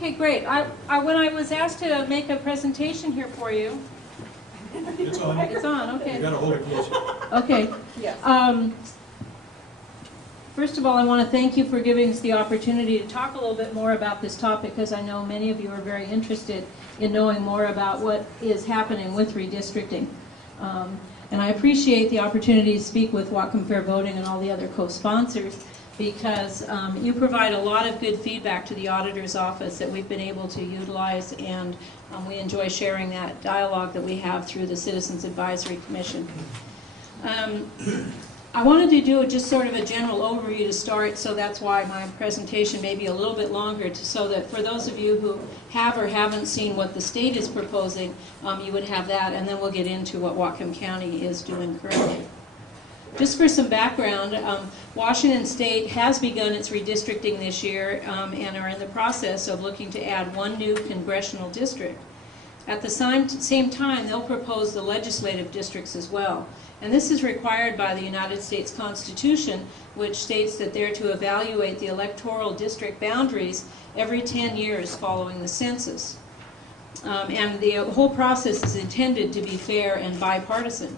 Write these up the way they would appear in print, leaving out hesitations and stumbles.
Okay, great. When I was asked to make a presentation here for you, It's on. it's on, You okay. gotta hold it closer. Okay. Yeah. First of all, I want to thank you for giving us the opportunity to talk a little bit more about this topic, because I know many of you are very interested in knowing more about what is happening with redistricting. And I appreciate the opportunity to speak with Whatcom Fair Voting and all the other co-sponsors, because you provide a lot of good feedback to the auditor's office that we've been able to utilize, and we enjoy sharing that dialogue that we have through the Citizens Advisory Commission. I wanted to do just sort of a general overview to start, so that's why my presentation may be a little bit longer, so that for those of you who have or haven't seen what the state is proposing, you would have that, and then we'll get into what Whatcom County is doing currently. Just for some background, Washington State has begun its redistricting this year and are in the process of looking to add one new congressional district. At the same time, they'll propose the legislative districts as well. And this is required by the United States Constitution, which states that they're to evaluate the electoral district boundaries every 10 years following the census. And the whole process is intended to be fair and bipartisan.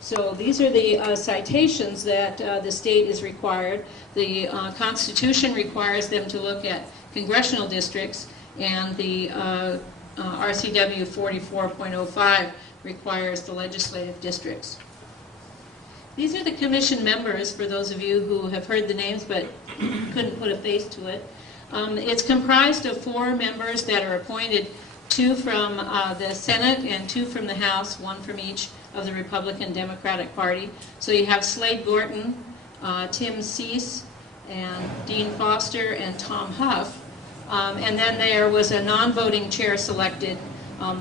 So these are the citations that the state is required. The Constitution requires them to look at congressional districts, and the RCW 44.05 requires the legislative districts. These are the commission members, for those of you who have heard the names but couldn't put a face to it. It's comprised of 4 members that are appointed, 2 from the Senate and 2 from the House, 1 from each of the Republican Democratic Party. So you have Slade Gorton, Tim Cease, and Dean Foster, and Tom Huff. And then there was a non-voting chair selected,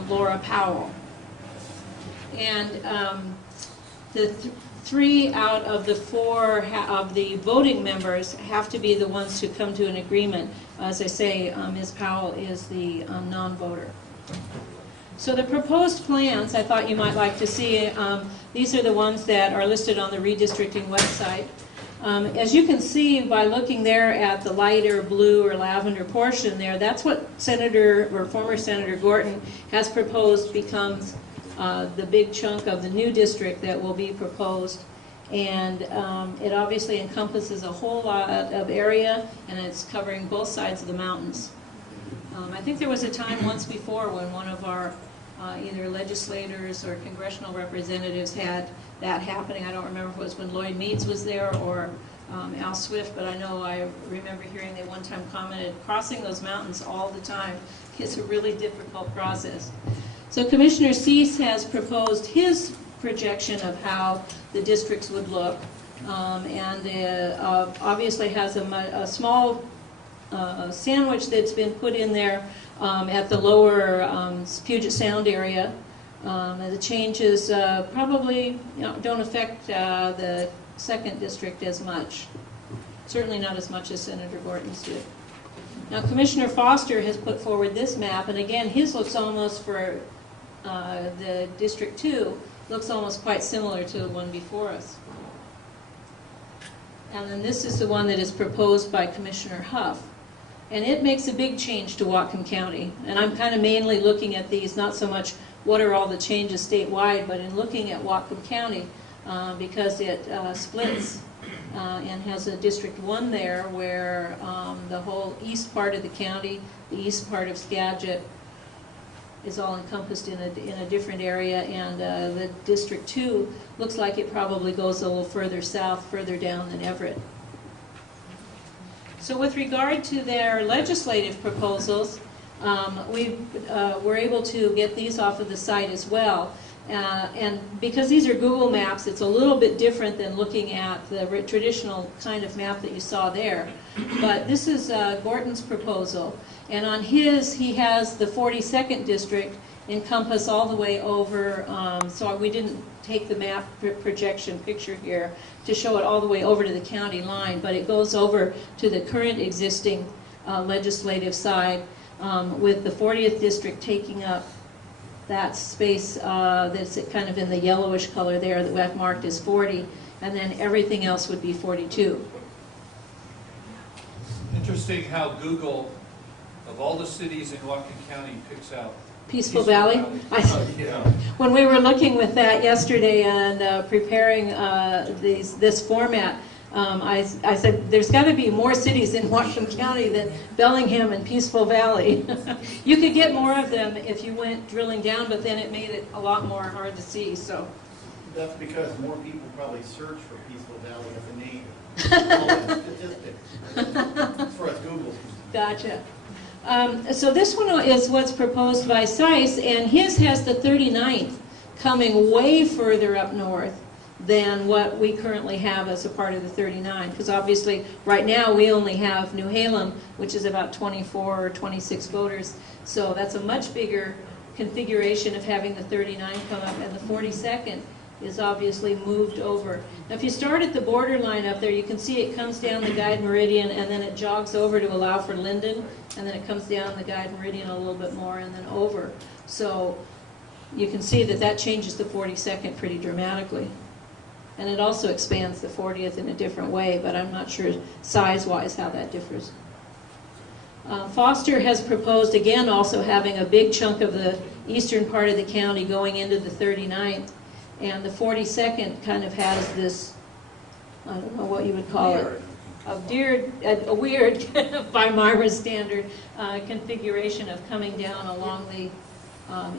Laura Powell. And the 3 out of the 4 of the voting members have to be the ones who come to an agreement. As I say, Ms. Powell is the non-voter. So the proposed plans I thought you might like to see, these are the ones that are listed on the redistricting website. As you can see by looking there at the lighter blue or lavender portion there, that's what Senator or former Senator Gorton has proposed becomes the big chunk of the new district that will be proposed. And it obviously encompasses a whole lot of area, and it's covering both sides of the mountains. I think there was a time once before when one of our either legislators or congressional representatives had that happening. I don't remember if it was when Lloyd Meads was there or Al Swift, but I know I remember hearing they one time commented, crossing those mountains all the time is a really difficult process. So Commissioner Cease has proposed his projection of how the districts would look, and obviously has a small sandwich that's been put in there at the lower Puget Sound area. The changes probably don't affect the 2nd district as much. Certainly not as much as Senator Gorton's did. Now Commissioner Foster has put forward this map, and again his looks almost for the District 2 looks almost quite similar to the one before us. And then this is the one that is proposed by Commissioner Huff. And it makes a big change to Whatcom County. And I'm kind of mainly looking at these, not so much what are all the changes statewide, but in looking at Whatcom County, because it splits and has a District 1 there where the whole east part of the county, the east part of Skagit, is all encompassed in a different area, and the District 2 looks like it probably goes a little further south, further down than Everett. So with regard to their legislative proposals, we were able to get these off of the site as well. And because these are Google Maps, it's a little bit different than looking at the traditional kind of map that you saw there. But this is Gorton's proposal. And on his, he has the 42nd district encompass all the way over, so we didn't take the map projection picture here to show it all the way over to the county line, but it goes over to the current existing legislative side, with the 40th district taking up that space that's kind of in the yellowish color there that we've marked as 40, and then everything else would be 42. Interesting how Google Of all the cities in Whatcom County, picks out Peaceful Valley. Yeah. When we were looking with that yesterday and preparing this format, I said, there's got to be more cities in Whatcom County than Bellingham and Peaceful Valley. You could get more of them if you went drilling down, but then it made it a lot more hard to see. So that's because more people probably search for Peaceful Valley as a name. All the statistics. As far as Google's concerned. Gotcha. So this one is what's proposed by SICE, and his has the 39th coming way further up north than what we currently have as a part of the 39, because obviously right now we only have New Halem, which is about 24 or 26 voters, so that's a much bigger configuration of having the 39 come up, and the 42nd is obviously moved over. Now if you start at the borderline up there, you can see it comes down the guide meridian and then it jogs over to allow for Linden, and then it comes down the guide meridian a little bit more and then over. So you can see that that changes the 42nd pretty dramatically. And it also expands the 40th in a different way, but I'm not sure size-wise how that differs. Foster has proposed, again, also having a big chunk of the eastern part of the county going into the 39th. And the 42nd kind of has this, I don't know what you would call it, a weird, by Myra's standard, configuration of coming down along the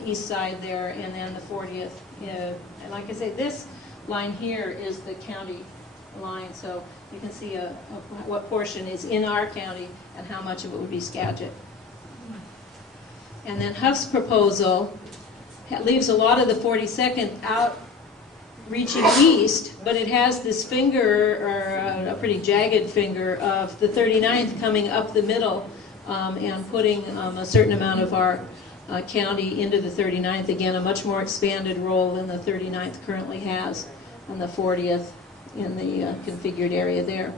east side there, and then the 40th. And like I say, this line here is the county line, so you can see what portion is in our county and how much of it would be Skagit. And then Huff's proposal leaves a lot of the 42nd out reaching east, but it has this finger, or a pretty jagged finger, of the 39th coming up the middle and putting a certain amount of our county into the 39th. Again, a much more expanded role than the 39th currently has, and the 40th in the configured area there.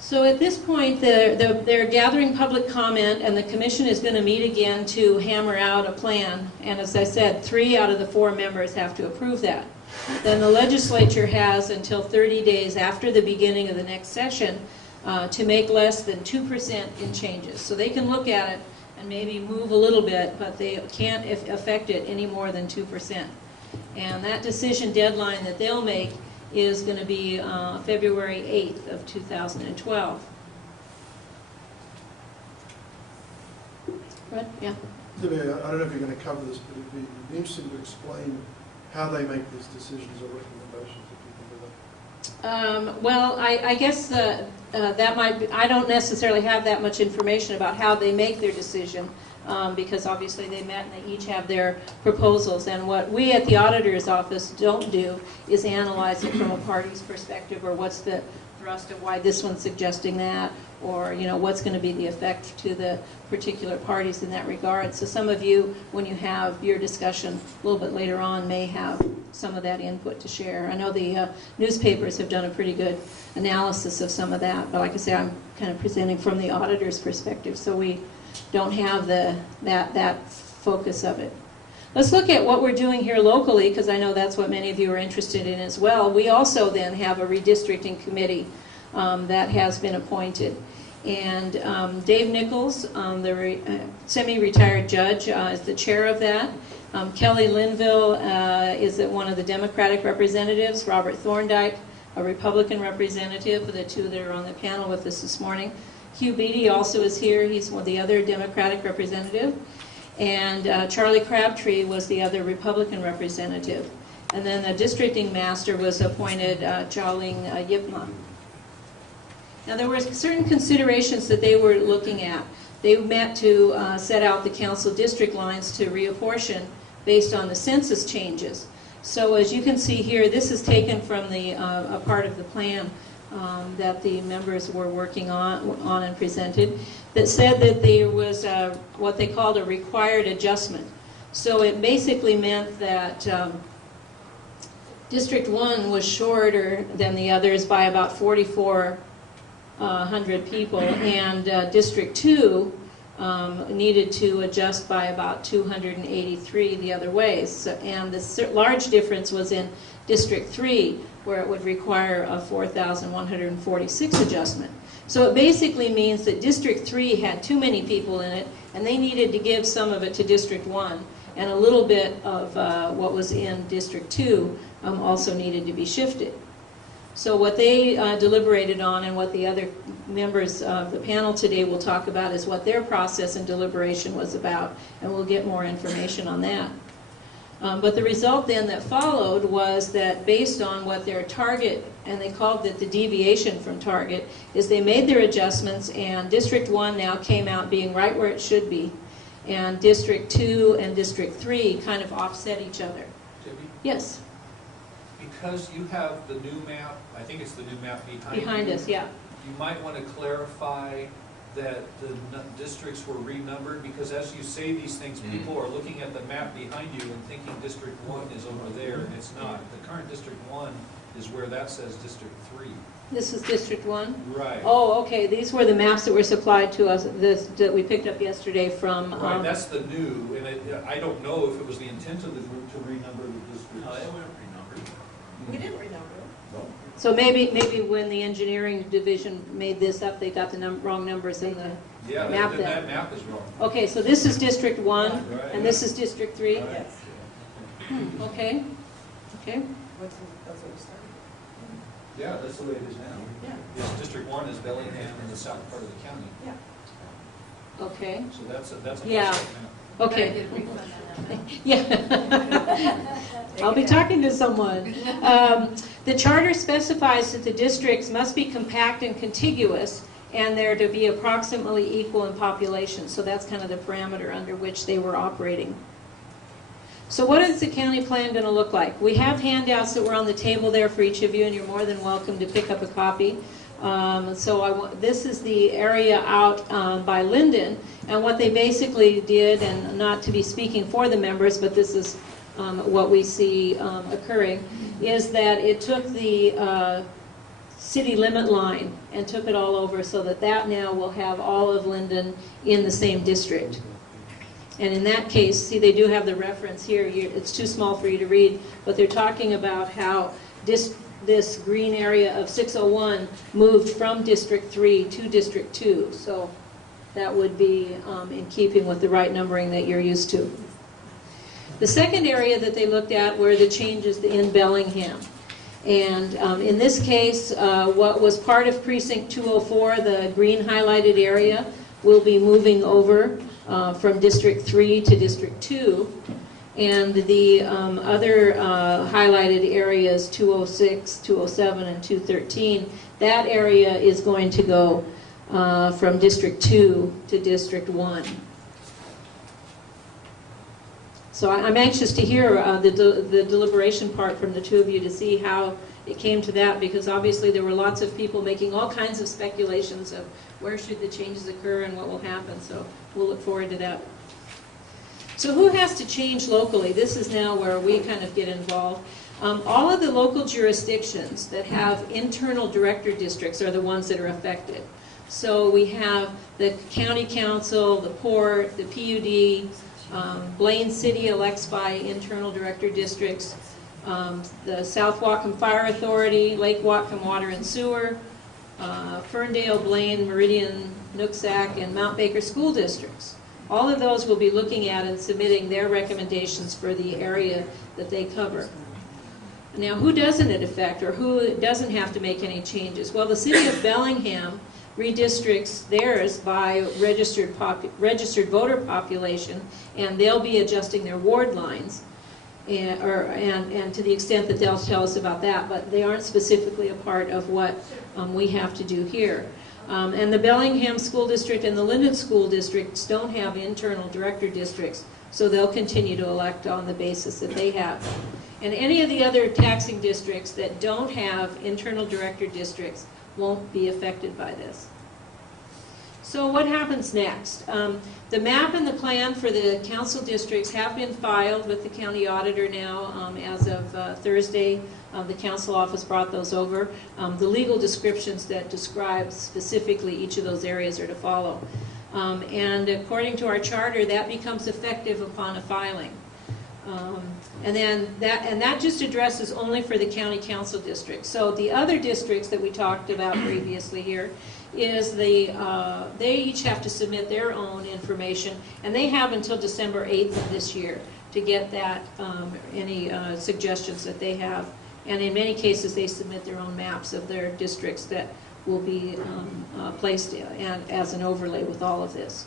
So at this point, they're gathering public comment, and the commission is going to meet again to hammer out a plan. And as I said, 3 out of the 4 members have to approve that. Then the legislature has until 30 days after the beginning of the next session to make less than 2% in changes. So they can look at it and maybe move a little bit, but they can't affect it any more than 2%. And that decision deadline that they'll make is going to be February 8th of 2012. Right? Yeah. I don't know if you're going to cover this, but it'd be interesting to explain how they make these decisions or recommendations if you can do that. Well, I guess that might be, I don't necessarily have that much information about how they make their decision. Because obviously they met and they each have their proposals, and what we at the auditor's office don't do is analyze it from a party's perspective, or what's the thrust of why this one's suggesting that, or what's going to be the effect to the particular parties in that regard. So some of you, when you have your discussion a little bit later on, may have some of that input to share. I know the newspapers have done a pretty good analysis of some of that, but like I say, I'm kind of presenting from the auditor's perspective, so we don't have that focus of it. Let's look at what we're doing here locally, because I know that's what many of you are interested in as well. We also then have a redistricting committee that has been appointed. And Dave Nichols, the semi-retired judge, is the chair of that. Kelly Linville is one of the Democratic representatives. Robert Thorndike, a Republican representative, the 2 that are on the panel with us this morning. Hugh Beatty also is here. He's one of the other Democratic representative. And Charlie Crabtree was the other Republican representative. And then the districting master was appointed Jolene Yipma. Now there were certain considerations that they were looking at. They met to set out the council district lines to reapportion based on the census changes. So as you can see here, this is taken from the a part of the plan that the members were working on and presented, that said that there was what they called a required adjustment. So it basically meant that District 1 was shorter than the others by about 4,400 people, and District 2 needed to adjust by about 283 the other ways. So, and the large difference was in District 3, where it would require a 4,146 adjustment. So it basically means that District 3 had too many people in it, and they needed to give some of it to District 1, and a little bit of what was in District 2 also needed to be shifted. So what they deliberated on, and what the other members of the panel today will talk about, is what their process and deliberation was about, and we'll get more information on that. But the result then that followed was that based on what their target, and they called it the deviation from target, is they made their adjustments, and District 1 now came out being right where it should be, and District 2 and District 3 kind of offset each other. Debbie, Yes, because you have the new map, I think it's the new map behind you, us, yeah. you might want to clarify that the districts were renumbered, because as you say these things, people are looking at the map behind you and thinking District 1 is over there, and it's not. The current District 1 is where that says District 3. This is District 1? Right. Oh, okay, these were the maps that were supplied to us, that we picked up yesterday from... Right, that's the new, and I don't know if it was the intent of the group to renumber the districts. No, they weren't renumbered. We didn't renumber. So maybe when the engineering division made this up, they got the wrong numbers in the Yeah, map then. that map is wrong. Okay, so this is District 1, Right. and this is District 3? Right. Yes. Okay, okay. That's what we started. Yeah, that's the way it is now. Yeah. Yes, District 1 is Bellingham in the south part of the county. Yeah. Okay, So that's a Yeah. messed up map. okay. Yeah. I'll be talking to someone. The charter specifies that the districts must be compact and contiguous, and they're to be approximately equal in population. So that's kind of the parameter under which they were operating. So what is the county plan going to look like? We have handouts that were on the table there for each of you, and you're more than welcome to pick up a copy. This is the area out by Linden, and what they basically did, and not to be speaking for the members, but this is what we see occurring, is that it took the city limit line and took it all over, so that now will have all of Linden in the same district. And in that case, see, they do have the reference here. It's too small for you to read, but they're talking about how this green area of 601 moved from District 3 to District 2. So that would be in keeping with the right numbering that you're used to. The second area that they looked at were the changes in Bellingham. And in this case, what was part of Precinct 204, the green highlighted area, will be moving over from District 3 to District 2. And the other highlighted areas, 206, 207, and 213, that area is going to go from District 2 to District 1. So I'm anxious to hear the deliberation part from the two of you to see how it came to that, because obviously there were lots of people making all kinds of speculations of where should the changes occur and what will happen. So we'll look forward to that. So who has to change locally? This is now where we kind of get involved. All of the local jurisdictions that have internal director districts are the ones that are affected. So we have the county council, the port, the PUD, Blaine City elects by internal director districts, the South Whatcom Fire Authority, Lake Whatcom Water and Sewer, Ferndale, Blaine, Meridian, Nooksack, and Mount Baker school districts. All of those will be looking at and submitting their recommendations for the area that they cover. Now, who doesn't it affect, or who doesn't have to make any changes? Well, the city of Bellingham redistricts theirs by registered voter population, and they'll be adjusting their ward lines, and to the extent that they'll tell us about that, but they aren't specifically a part of what we have to do here. And the Bellingham School District and the Linden School Districts don't have internal director districts, so they'll continue to elect on the basis that they have. And any of the other taxing districts that don't have internal director districts won't be affected by this. So what happens next? The map and the plan for the council districts have been filed with the county auditor now as of Thursday. The council office brought those over. The legal descriptions that describe specifically each of those areas are to follow. And according to our charter, that becomes effective upon a filing. And that just addresses only for the county council districts. So the other districts that we talked about previously here is they each have to submit their own information, and they have until December 8th of this year to get that, any suggestions that they have. And in many cases, they submit their own maps of their districts that will be placed as an overlay with all of this.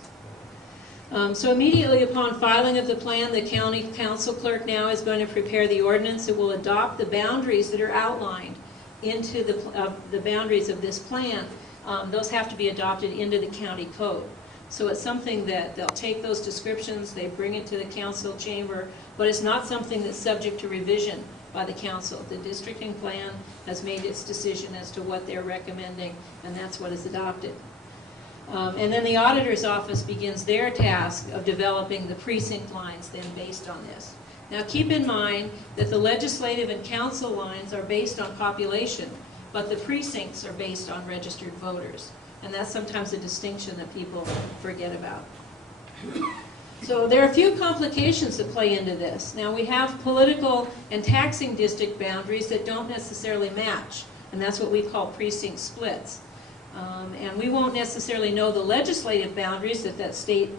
So immediately upon filing of the plan, the county council clerk now is going to prepare the ordinance that will adopt the boundaries that are outlined into the boundaries of this plan. Those have to be adopted into the county code. So it's something that they'll take those descriptions, they bring it to the council chamber, but it's not something that's subject to revision by the council. The districting plan has made its decision as to what they're recommending, and that's what is adopted. And then the auditor's office begins their task of developing the precinct lines then based on this. Now keep in mind that the legislative and council lines are based on population, but the precincts are based on registered voters. And that's sometimes a distinction that people forget about. So there are a few complications that play into this. Now we have political and taxing district boundaries that don't necessarily match, and that's what we call precinct splits. And we won't necessarily know the legislative boundaries that state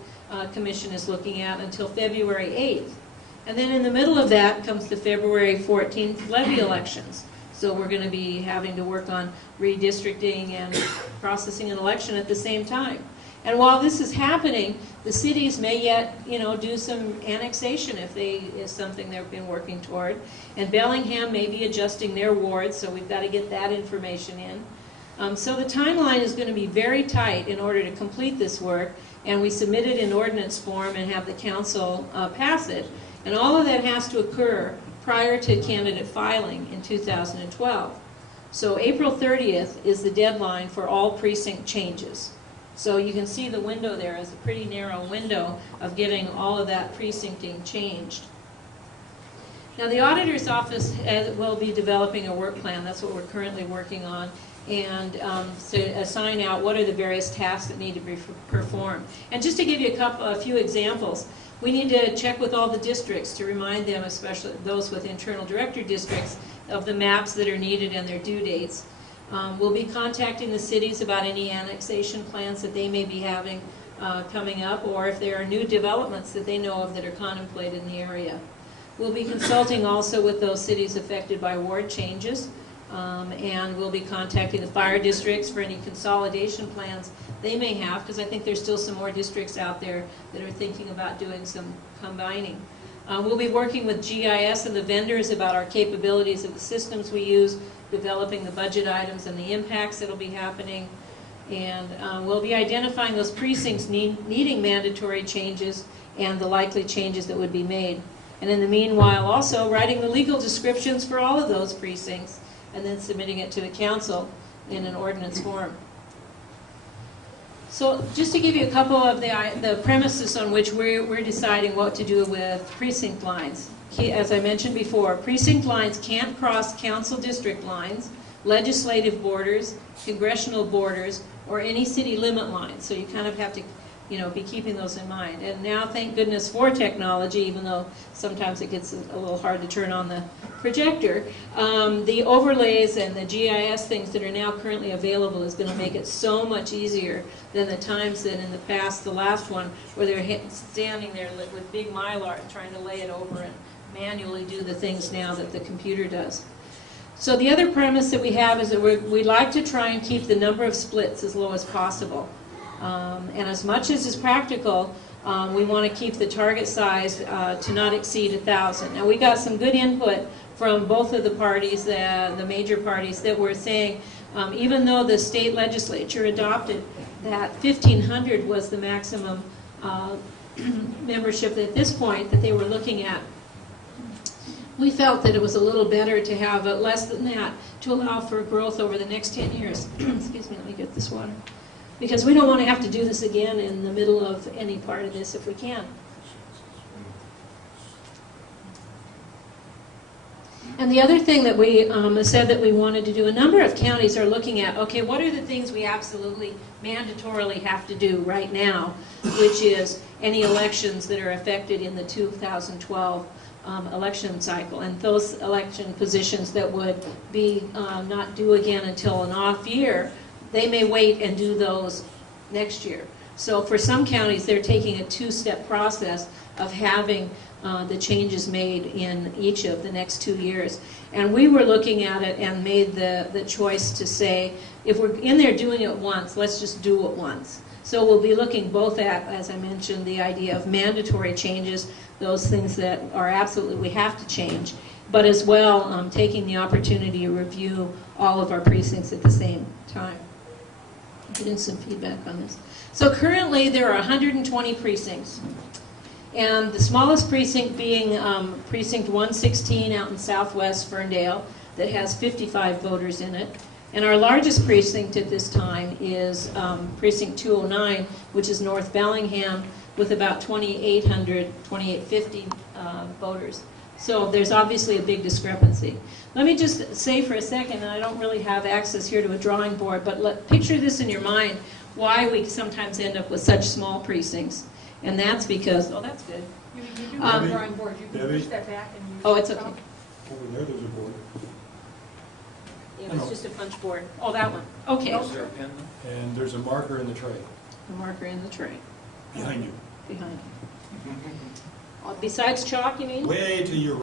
commission is looking at until February 8th. And then in the middle of that comes the February 14th levy elections. So we're going to be having to work on redistricting and processing an election at the same time. And while this is happening, the cities may yet, do some annexation if is something they've been working toward. And Bellingham may be adjusting their wards, so we've got to get that information in. So the timeline is going to be very tight in order to complete this work, and we submit it in ordinance form and have the council pass it. And all of that has to occur prior to candidate filing in 2012. So April 30th is the deadline for all precinct changes. So you can see the window there is a pretty narrow window of getting all of that precincting changed. Now the auditor's office will be developing a work plan. That's what we're currently working on, and to assign out what are the various tasks that need to be performed. And just to give you a few examples, we need to check with all the districts to remind them, especially those with internal director districts, of the maps that are needed and their due dates. We'll be contacting the cities about any annexation plans that they may be having coming up, or if there are new developments that they know of that are contemplated in the area. We'll be consulting also with those cities affected by ward changes, and we'll be contacting the fire districts for any consolidation plans they may have, because I think there's still some more districts out there that are thinking about doing some combining. We'll be working with GIS and the vendors about our capabilities of the systems we use, developing the budget items and the impacts that will be happening, and we'll be identifying those precincts needing mandatory changes and the likely changes that would be made. And in the meanwhile, also writing the legal descriptions for all of those precincts and then submitting it to the council in an ordinance form. So just to give you a couple of the premises on which we're deciding what to do with precinct lines. As I mentioned before, precinct lines can't cross council district lines, legislative borders, congressional borders, or any city limit lines. So you kind of have to be keeping those in mind. And now, thank goodness for technology, even though sometimes it gets a little hard to turn on the projector, the overlays and the GIS things that are now currently available is going to make it so much easier than the times that in the past, the last one, where they're standing there with big Mylar trying to lay it over and manually do the things now that the computer does. So the other premise that we have is that we'd like to try and keep the number of splits as low as possible. And as much as is practical, we want to keep the target size to not exceed 1,000. Now we got some good input from both of the parties, the major parties, that were saying even though the state legislature adopted that 1,500 was the maximum membership at this point that they were looking at, we felt that it was a little better to have less than that to allow for growth over the next 10 years. Excuse me, let me get this water. Because we don't want to have to do this again in the middle of any part of this if we can. And the other thing that we said that we wanted to do, a number of counties are looking at, okay, what are the things we absolutely mandatorily have to do right now, which is any elections that are affected in the 2012 election cycle, and those election positions that would be not due again until an off year they may wait and do those next year. So for some counties, they're taking a two-step process of having the changes made in each of the next 2 years. And we were looking at it and made the choice to say, if we're in there doing it once, let's just do it once. So we'll be looking both at, as I mentioned, the idea of mandatory changes, those things that are absolutely we have to change, but as well taking the opportunity to review all of our precincts at the same time. Getting some feedback on this. So currently there are 120 precincts. And the smallest precinct being precinct 116 out in southwest Ferndale that has 55 voters in it. And our largest precinct at this time is precinct 209, which is North Bellingham, with about 2,850 voters. So there's obviously a big discrepancy. Let me just say for a second, and I don't really have access here to a drawing board, but picture this in your mind, why we sometimes end up with such small precincts. And that's because, oh, that's good. You do have a drawing board, you can Debbie? push that back and use. Oh, it's okay. Over there, there's a board. Yeah, it's just a punch board. Oh, that one. Okay. Is there a pen? And there's a marker in the tray The marker in the tray behind you. behind you. Besides chalk, you mean? Way to your